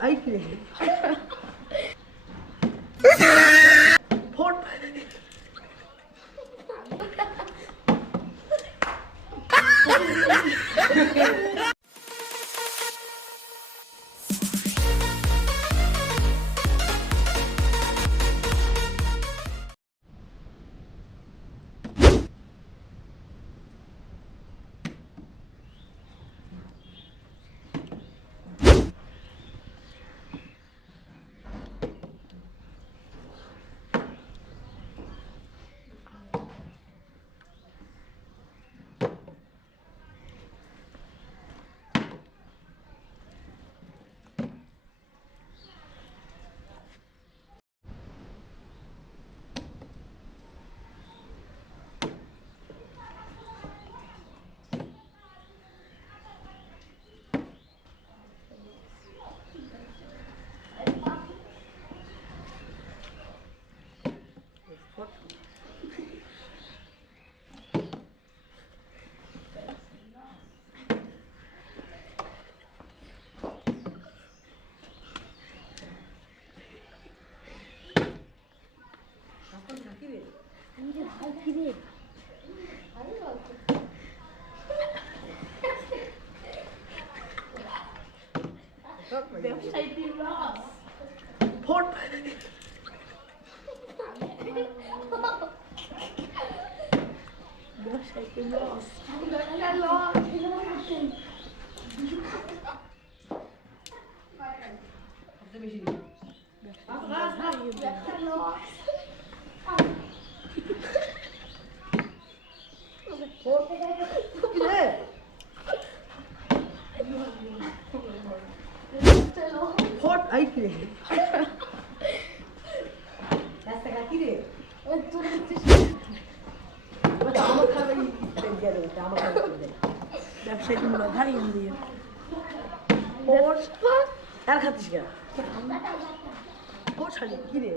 I feel Port. Port. Port I feel ব্যবসায়ী তোমরা ভাই দিয়ে ওর আর খাচ্ছিস কেন ওর শালি কি রে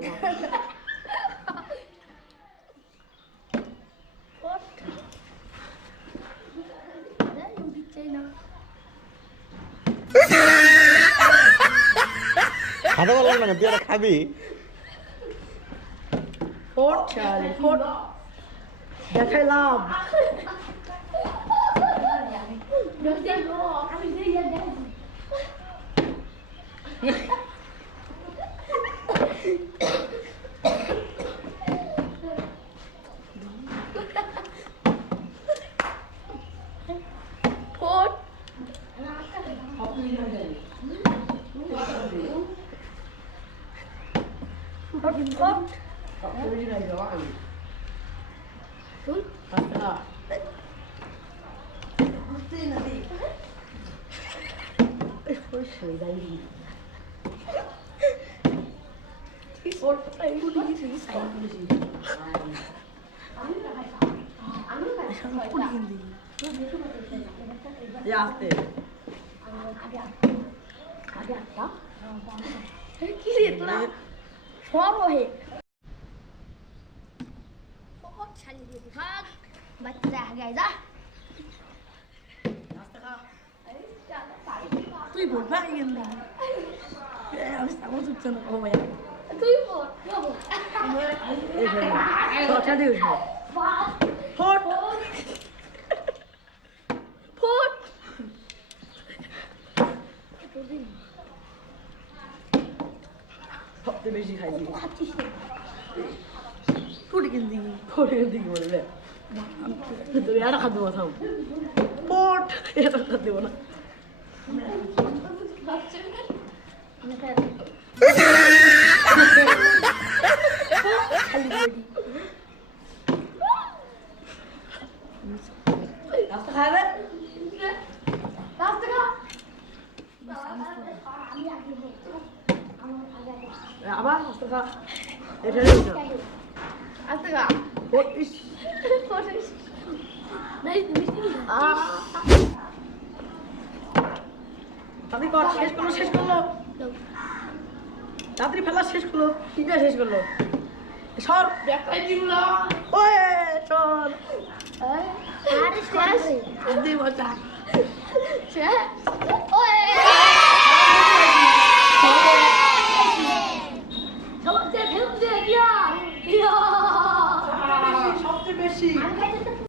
খাতে বললাম না তুই আর খাবি ফোর্ট শালি ফোর্ট দেখাইলাম बच्चा आ गया जा তুই বল ভাই এমনি আমি সামনে চুপচাপ না ও ভাই তুই বল এই কথা দিও ফোর্ট ফোট সবচেয়ে বেশি খাইছি খাচ্ছিস টুটি কিনদি বললে তুমি আর খাদ্য মাথাও ফোর্ট এটা খাদ্য না রাস্তা খাবে আবার রাস্তা খা এটা Astaga. What is What is? Nice. তাড়াতাড়ি কর শেষ করলো তাড়াতাড়ি ফেলা শেষ করলো তিনটা শেষ করলো সর দেখাই দিল না ওই চল আরে শেষ দি মজা শেষ ওই বেশি আমি খাইতে তো